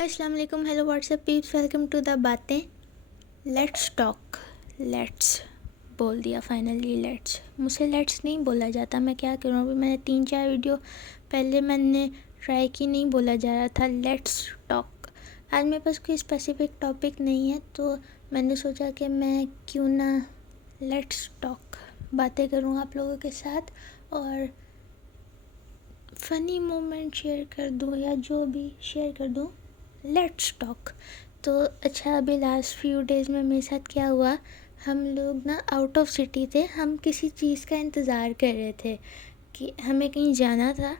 अस्सलाम वालेकुम, hello WhatsApp peeps, welcome to the बातें। Let's talk. लेट्स बोल दिया फाइनली। लेट्स मुझसे लेट्स नहीं बोला जाता, मैं क्या करूँ। अभी मैंने 3-4 वीडियो पहले मैंने ट्राई की, नहीं बोला जा रहा था लेट्स टॉक। आज मेरे पास कोई स्पेसिफिक टॉपिक नहीं है, तो मैंने सोचा कि मैं क्यों ना लेट्स टॉक बातें करूँ आप लोगों के साथ और फ़नी मोमेंट शेयर कर दूँ या जो भी शेयर कर दूँ। Let's talk. तो अच्छा, अभी लास्ट फ्यू डेज़ में मेरे साथ क्या हुआ, हम लोग ना आउट ऑफ सिटी थे। हम किसी चीज़ का इंतज़ार कर रहे थे कि हमें कहीं जाना था,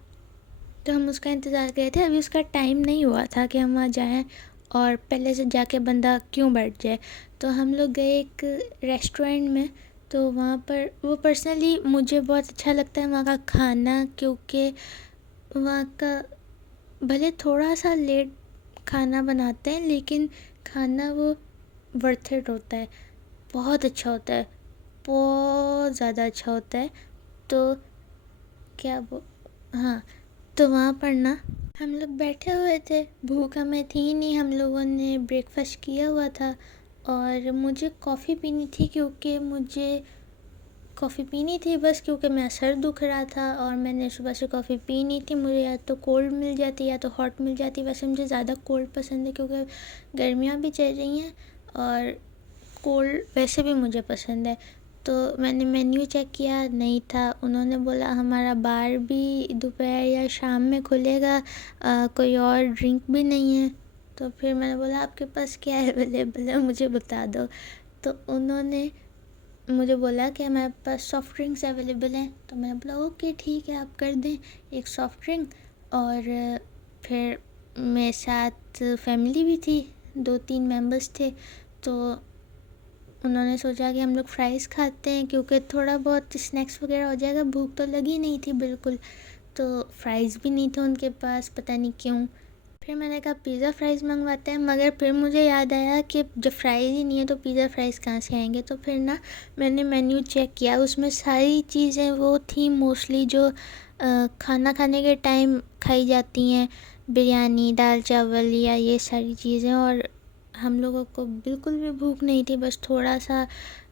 तो हम उसका इंतज़ार कर रहे थे। अभी उसका टाइम नहीं हुआ था कि हम वहाँ जाएं और पहले से जाके बंदा क्यों बैठ जाए। तो हम लोग गए एक रेस्टोरेंट में। तो वहाँ पर वो पर्सनली मुझे बहुत अच्छा लगता है वहाँ का खाना, क्योंकि वहाँ का भले थोड़ा सा लेट खाना बनाते हैं, लेकिन खाना वो वर्थ इट होता है। बहुत अच्छा होता है, बहुत ज़्यादा अच्छा होता है। तो क्या वो, हाँ, तो वहाँ पर ना हम लोग बैठे हुए थे, भूख हमें थी नहीं, हम लोगों ने ब्रेकफास्ट किया हुआ था और मुझे कॉफ़ी पीनी थी, क्योंकि मुझे कॉफ़ी पीनी थी बस, क्योंकि मेरा सर दुख रहा था और मैंने सुबह से कॉफ़ी पी नहीं थी। मुझे या तो कोल्ड मिल जाती या तो हॉट मिल जाती। वैसे मुझे ज़्यादा कोल्ड पसंद है, क्योंकि गर्मियाँ भी चल रही हैं और कोल्ड वैसे भी मुझे पसंद है। तो मैंने मेन्यू चेक किया, नहीं था। उन्होंने बोला हमारा बार भी दोपहर या शाम में खुलेगा, कोई और ड्रिंक भी नहीं है। तो फिर मैंने बोला आपके पास क्या अवेलेबल है, मुझे बता दो। तो उन्होंने मुझे बोला कि हमारे पास सॉफ़्ट ड्रिंक्स अवेलेबल हैं। तो मैंने बोला ओके ठीक है, आप कर दें एक सॉफ़्ट ड्रिंक। और फिर मेरे साथ फैमिली भी थी, 2-3 मेंबर्स थे। तो उन्होंने सोचा कि हम लोग फ्राइज़ खाते हैं, क्योंकि थोड़ा बहुत स्नैक्स वगैरह हो जाएगा। भूख तो लगी नहीं थी बिल्कुल, तो फ्राइज़ भी नहीं थे उनके पास, पता नहीं क्यों। फिर मैंने कहा पिज़्ज़ा फ्राइज़ मंगवाते हैं, मगर फिर मुझे याद आया कि जब फ्राइज़ ही नहीं है तो पिज़्ज़ा फ्राइज़ कहाँ से आएंगे। तो फिर ना मैंने मेन्यू चेक किया, उसमें सारी चीज़ें वो थी मोस्टली जो खाना खाने के टाइम खाई जाती हैं, बिरयानी, दाल चावल या ये सारी चीज़ें। और हम लोगों को बिल्कुल भी भूख नहीं थी, बस थोड़ा सा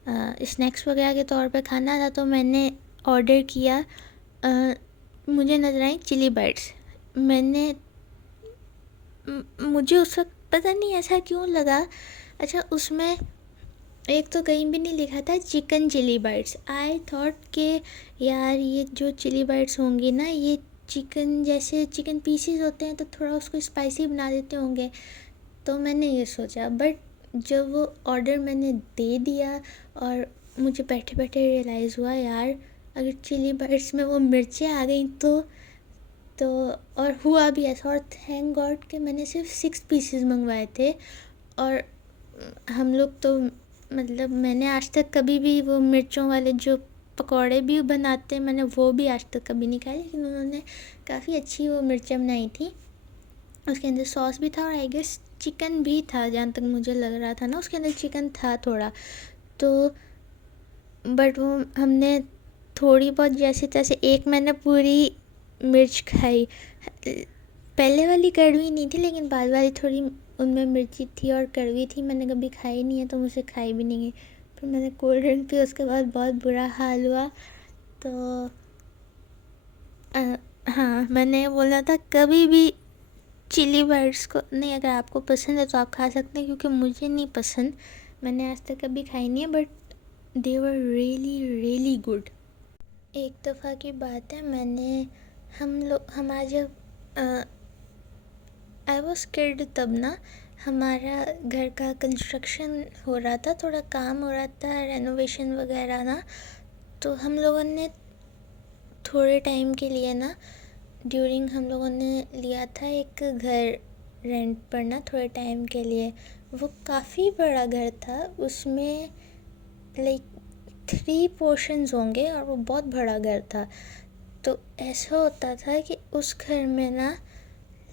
स्नैक्स वगैरह के तौर पे खाना था। तो मैंने ऑर्डर किया, मुझे नज़र आई चिली बाइट्स। मैंने मुझे उस वक्त पता नहीं ऐसा क्यों लगा। अच्छा, उसमें एक तो कहीं भी नहीं लिखा था chicken chilli bites. I thought कि यार ये जो चिली बाइट्स होंगी ना, ये चिकन जैसे चिकन पीसीज होते हैं, तो थोड़ा उसको स्पाइसी बना देते होंगे। तो मैंने ये सोचा, बट जब वो ऑर्डर मैंने दे दिया और मुझे बैठे बैठे रियलाइज़ हुआ यार, अगर चिली बाइट्स में वो मिर्चें आ गई तो और हुआ भी ऐसा। और थैंक गॉड कि मैंने सिर्फ 6 पीसेस मंगवाए थे। और हम लोग तो मतलब मैंने आज तक कभी भी वो मिर्चों वाले जो पकौड़े भी बनाते हैं, मैंने वो भी आज तक कभी नहीं खाए, लेकिन उन्होंने काफ़ी अच्छी वो मिर्चें बनाई थी। उसके अंदर सॉस भी था और आई गेस चिकन भी था, जहाँ तक मुझे लग रहा था ना उसके अंदर चिकन था थोड़ा। तो बट वो हमने थोड़ी बहुत जैसे तैसे, एक मैंने पूरी मिर्च खाई। पहले वाली कड़वी नहीं थी, लेकिन बाद वाली थोड़ी उनमें मिर्ची थी और कड़वी थी। मैंने कभी खाई नहीं है, तो मुझे खाई भी नहीं है। फिर मैंने कोल्ड ड्रिंक पी, उसके बाद बहुत बुरा हाल हुआ। तो हाँ, मैंने बोला था कभी भी चिली बाइट्स को नहीं, अगर आपको पसंद है तो आप खा सकते हैं, क्योंकि मुझे नहीं पसंद। मैंने आज तक कभी खाई नहीं है, but they were really really good. एक दफ़ा की बात है, हमारा जब आई वॉज किड, तब ना हमारा घर का कंस्ट्रक्शन हो रहा था, थोड़ा काम हो रहा था, रेनोवेशन वगैरह ना। तो हम लोगों ने थोड़े टाइम के लिए ना, ड्यूरिंग हम लोगों ने लिया था एक घर रेंट पर ना, थोड़े टाइम के लिए। वो काफ़ी बड़ा घर था, उसमें लाइक 3 पोर्शंस होंगे और वो बहुत बड़ा घर था। तो ऐसा होता था कि उस घर में ना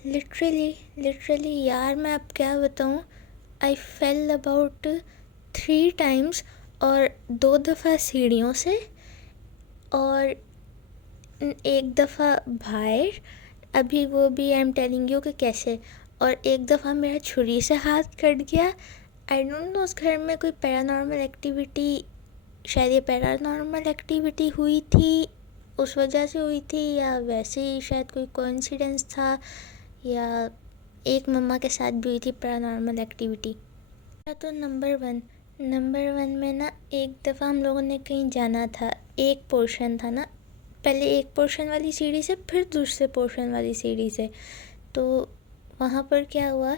लिटरली यार, मैं अब क्या बताऊँ, आई फेल अबाउट 3 टाइम्स, और 2 दफ़ा सीढ़ियों से और एक दफ़ा बाहर। अभी वो भी आई एम टेलिंग यू कि कैसे। और एक दफ़ा मेरा छुरी से हाथ कट गया। आई डोंट नो उस घर में कोई पैरानॉर्मल एक्टिविटी, शायद ये पैरानॉर्मल एक्टिविटी हुई थी उस वजह से हुई थी, या वैसे ही शायद कोई कोइंसिडेंस था, या एक मम्मा के साथ भी हुई थी पैरानॉर्मल एक्टिविटी। तो नंबर वन में ना, एक दफ़ा हम लोगों ने कहीं जाना था, एक पोर्शन था ना, पहले एक पोर्शन वाली सीढ़ी से फिर दूसरे पोर्शन वाली सीढ़ी से। तो वहाँ पर क्या हुआ,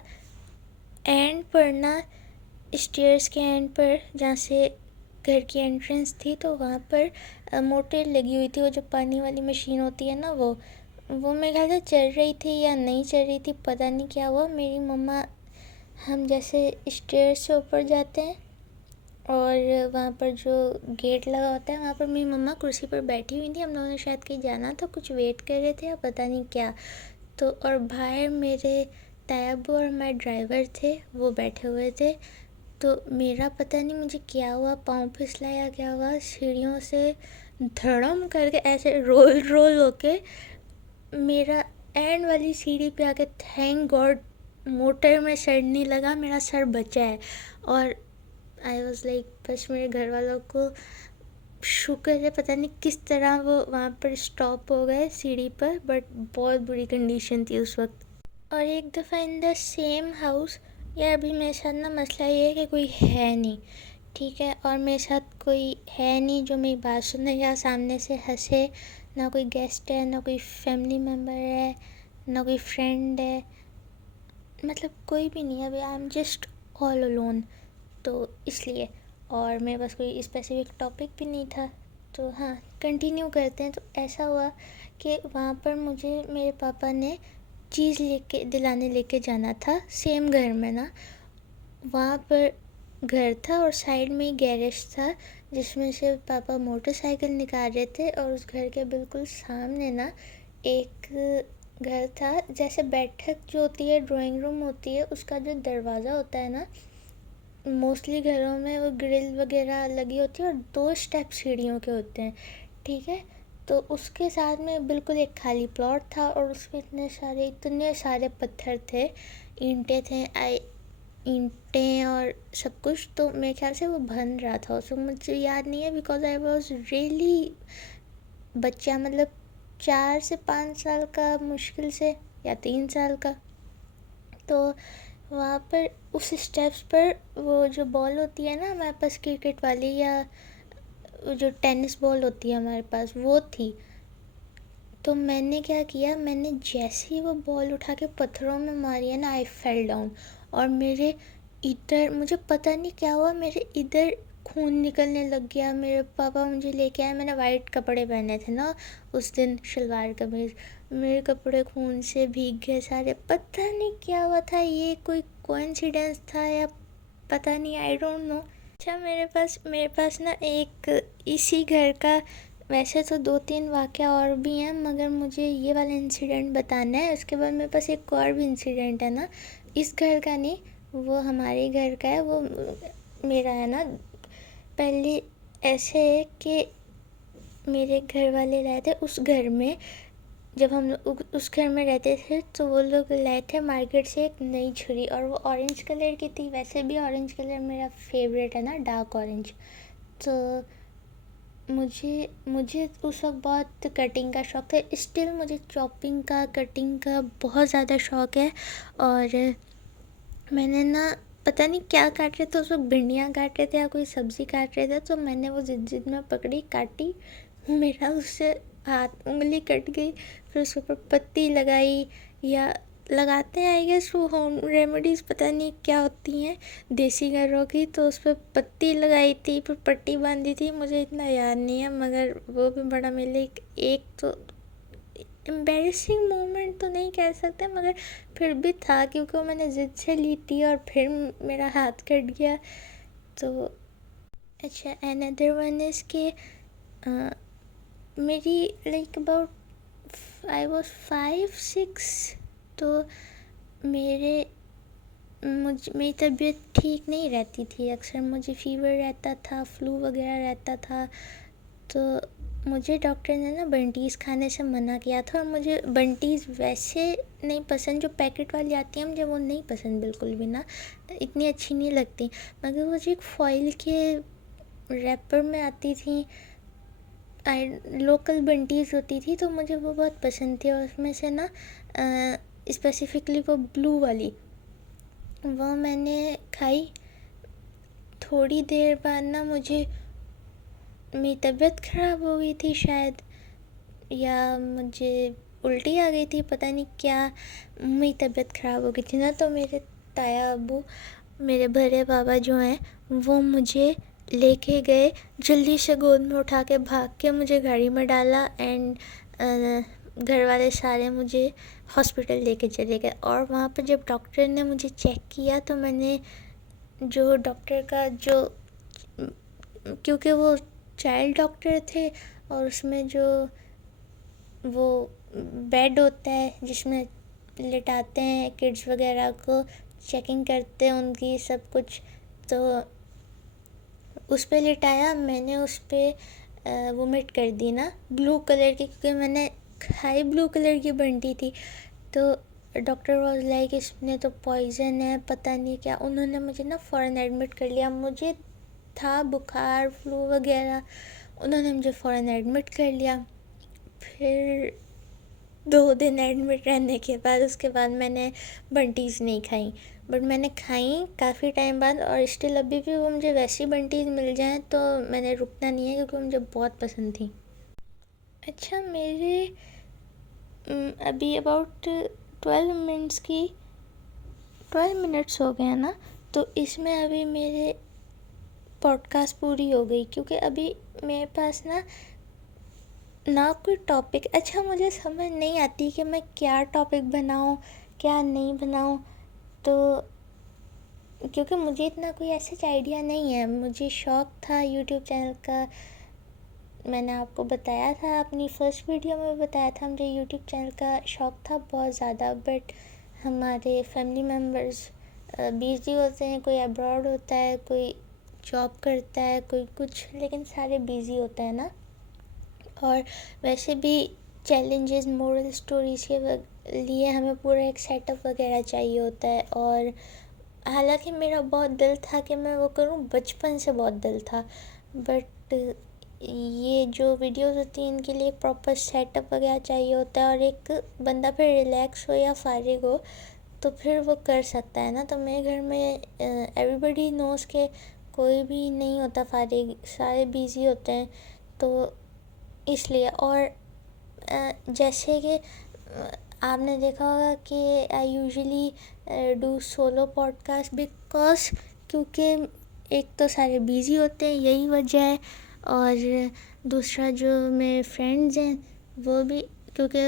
एंड पर ना, स्टेयर्स के एंड पर जहाँ से घर की एंट्रेंस थी, तो वहाँ पर मोटर लगी हुई थी, वो जो पानी वाली मशीन होती है ना, वो मेरे ख्याल से चल रही थी या नहीं चल रही थी, पता नहीं क्या हुआ। मेरी मम्मा, हम जैसे स्टेयर्स से ऊपर जाते हैं और वहाँ पर जो गेट लगा होता है, वहाँ पर मेरी मम्मा कुर्सी पर बैठी हुई थी। हम लोगों ने शायद कहीं जाना था, कुछ वेट कर रहे थे या पता नहीं क्या। तो और बाहर मेरे तायाबू और हमारे ड्राइवर थे, वो बैठे हुए थे। तो मेरा पता नहीं मुझे क्या हुआ, पाँव फिसला या क्या हुआ, सीढ़ियों से धड़म करके ऐसे रोल होके मेरा एंड वाली सीढ़ी पे आके, थैंक गॉड मोटर में सर नहीं लगा, मेरा सर बचा है। और आई वॉज लाइक, बस मेरे घर वालों को शुक्र है, पता नहीं किस तरह वो वहाँ पर स्टॉप हो गए सीढ़ी पर, बट बहुत बुरी कंडीशन थी उस वक्त। और एक दफ़ा इन द सेम हाउस, यार अभी मेरे साथ ना मसला ये है कि कोई है नहीं, ठीक है, और मेरे साथ कोई है नहीं जो मेरी बात सुने या सामने से हंसे, ना कोई गेस्ट है, ना कोई फैमिली मेम्बर है, ना कोई फ्रेंड है, मतलब कोई भी नहीं है अभी। I am just all alone. तो इसलिए, और मेरे पास कोई स्पेसिफिक टॉपिक भी नहीं था। तो हाँ, कंटिन्यू करते हैं। तो ऐसा हुआ कि वहाँ पर मुझे मेरे पापा ने चीज़ लेके जाना था, सेम घर में ना। वहाँ पर घर था और साइड में ही गैरेज था, जिसमें से पापा मोटरसाइकिल निकाल रहे थे। और उस घर के बिल्कुल सामने ना एक घर था, जैसे बैठक जो होती है, ड्राइंग रूम होती है, उसका जो दरवाज़ा होता है ना, मोस्टली घरों में वो ग्रिल वगैरह लगी होती है और 2 स्टेप सीढ़ियों के होते हैं, ठीक है। तो उसके साथ में बिल्कुल एक खाली प्लॉट था और उसमें इतने सारे पत्थर थे, ईंटें और सब कुछ। तो मेरे ख्याल से वो बन रहा था उस वक्त, मुझे याद नहीं है, बिकॉज आई वॉज रियली बच्चा, मतलब 4 से 5 साल का मुश्किल से, या 3 साल का। तो वहाँ पर उस स्टेप्स पर वो जो बॉल होती है ना हमारे पास क्रिकेट वाली, या जो टेनिस बॉल होती है हमारे पास, वो थी। तो मैंने क्या किया, मैंने जैसे ही वो बॉल उठा के पत्थरों में मारी है ना, आई फेल डाउन। और मेरे इधर, मुझे पता नहीं क्या हुआ, मेरे इधर खून निकलने लग गया। मेरे पापा मुझे लेके आए, मैंने वाइट कपड़े पहने थे ना उस दिन, शलवार कमीज, मेरे कपड़े खून से भीग गए सारे। पता नहीं क्या हुआ था, ये कोई कोइंसिडेंस था या पता नहीं, आई डोंट नो। अच्छा, मेरे पास ना एक इसी घर का, वैसे तो 2-3 वाक़या और भी हैं, मगर मुझे ये वाला इंसिडेंट बताना है। उसके बाद मेरे पास एक और भी इंसिडेंट है ना, इस घर का नहीं, वो हमारे घर का है, वो मेरा है ना। पहले ऐसे है कि मेरे घर वाले लाए थे उस घर में, जब हम लोग उस घर में रहते थे, तो वो लोग लाए थे मार्केट से एक नई छुरी, और वो ऑरेंज कलर की थी। वैसे भी ऑरेंज कलर मेरा फेवरेट है ना, डार्क ऑरेंज। तो मुझे उस वक्त बहुत कटिंग का शौक़ था, स्टिल मुझे चॉपिंग का, कटिंग का बहुत ज़्यादा शौक़ है। और मैंने ना, पता नहीं क्या काट रहे थे उस वक्त, भिंडियाँ काट रहे थे या कोई सब्ज़ी काट रहे थे, तो मैंने वो जिद में पकड़ी, काटी, मेरा उससे हाथ, उंगली कट गई। फिर उसके ऊपर पत्ती लगाई, या लगाते हैं आई गेस, वो होम रेमेडीज़ पता नहीं क्या होती हैं देसी घरों की, तो उस पर पत्ती लगाई थी, फिर पट्टी बांधी थी, मुझे इतना याद नहीं है, मगर वो भी बड़ा मेरे लिए एक तो एम्बैरेसिंग मोमेंट तो नहीं कह सकते, मगर फिर भी था, क्योंकि वो मैंने ज़िद से ली थी और फिर मेरा हाथ कट गया। तो अच्छा, अनदर वन इज़ के मेरी लाइक अबाउट आई वॉज 5-6, तो मेरी तबीयत ठीक नहीं रहती थी, अक्सर मुझे फ़ीवर रहता था, फ्लू वगैरह रहता था। तो मुझे डॉक्टर ने ना बंटीज़ खाने से मना किया था, और मुझे बंटीज़ वैसे नहीं पसंद, जो पैकेट वाली आती है मुझे वो नहीं पसंद बिल्कुल भी ना, इतनी अच्छी नहीं लगती। मगर वो जो एक फॉइल के रैपर में आती थी, लोकल बंटीज़ होती थी, तो मुझे वो बहुत पसंद थी। और उसमें से ना स्पेसिफिकली वो ब्लू वाली, वो मैंने खाई। थोड़ी देर बाद ना मेरी तबीयत ख़राब हो गई थी शायद, या मुझे उल्टी आ गई थी, पता नहीं क्या। मेरी तबीयत ख़राब हो गई थी ना, तो मेरे ताया अब्बू, मेरे बड़े बाबा जो हैं, वो मुझे लेके गए, जल्दी से गोद में उठा के भाग के मुझे गाड़ी में डाला, एंड घर वाले सारे मुझे हॉस्पिटल लेके चले गए। और वहाँ पर जब डॉक्टर ने मुझे चेक किया, तो मैंने जो डॉक्टर का जो, क्योंकि वो चाइल्ड डॉक्टर थे, और उसमें जो वो बेड होता है जिसमें लिटाते हैं किड्स वगैरह को, चेकिंग करते हैं उनकी सब कुछ, तो उस पर लिटाया मैंने, उस पर वोमिट कर दी ना ब्लू कलर की, क्योंकि मैंने खाई ब्लू कलर की बंटी थी। तो डॉक्टर वाज लाइक इसमें तो पॉइज़न है, पता नहीं क्या। उन्होंने मुझे ना फ़ौरन एडमिट कर लिया। मुझे था बुखार, फ्लू वगैरह, उन्होंने मुझे फ़ौरन एडमिट कर लिया। फिर 2 दिन एडमिट रहने के बाद, उसके बाद मैंने बंटीज़ नहीं खाई, बट मैंने खाई काफ़ी टाइम बाद। और स्टिल अभी भी वो मुझे वैसी बंटीज़ मिल जाएं तो मैंने रुकना नहीं है, क्योंकि मुझे बहुत पसंद थी। अच्छा, मेरे अभी अबाउट 12 मिनट्स हो गए हैं ना, तो इसमें अभी मेरे पॉडकास्ट पूरी हो गई, क्योंकि अभी मेरे पास ना कोई टॉपिक। अच्छा, मुझे समझ नहीं आती कि मैं क्या टॉपिक बनाऊं, क्या नहीं बनाऊं, तो क्योंकि मुझे इतना कोई ऐसा आइडिया नहीं है। मुझे शौक़ था यूट्यूब चैनल का, मैंने आपको बताया था, अपनी फर्स्ट वीडियो में बताया था, मुझे यूट्यूब चैनल का शौक़ था बहुत ज़्यादा। बट हमारे फैमिली मेम्बर्स बिज़ी होते हैं, कोई अब्रॉड होता है, कोई जॉब करता है, कोई कुछ, लेकिन सारे बिज़ी होते हैं ना। और वैसे भी चैलेंजेस, मोरल स्टोरीज़ के लिए हमें पूरा एक सेटअप वगैरह चाहिए होता है। और हालांकि मेरा बहुत दिल था कि मैं वो करूं, बचपन से बहुत दिल था, बट ये जो वीडियोस होती हैं इनके लिए प्रॉपर सेटअप वगैरह चाहिए होता है, और एक बंदा फिर रिलैक्स हो या फारिग हो तो फिर वो कर सकता है ना। तो मेरे घर में एवरीबडी नोज़ के कोई भी नहीं होता फारिग, सारे बिज़ी होते हैं, तो इसलिए। और जैसे कि आपने देखा होगा कि I usually do solo podcast, because क्योंकि एक तो सारे बिज़ी होते हैं, यही वजह है। और दूसरा जो मेरे फ्रेंड्स हैं वो भी, क्योंकि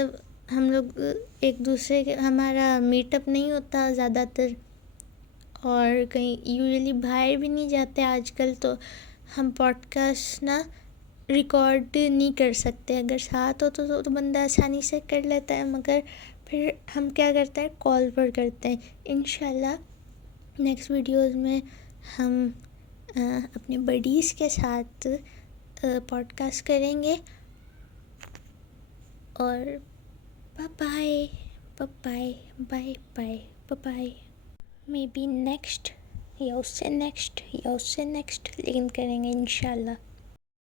हम लोग एक दूसरे के, हमारा मीटअप नहीं होता ज़्यादातर, और कहीं यूजुअली बाहर भी नहीं जाते आजकल, तो हम पॉडकास्ट ना रिकॉर्ड नहीं कर सकते। अगर साथ हो तो बंदा आसानी से कर लेता है, मगर फिर हम क्या करते हैं, कॉल पर करते हैं। इंशाल्लाह नेक्स्ट वीडियोस में हम अपने बडीज़ के साथ पॉडकास्ट करेंगे। और bye bye, bye bye, bye bye, bye. Maybe next या उससे नेक्स्ट लेकिन करेंगे इंशाल्लाह।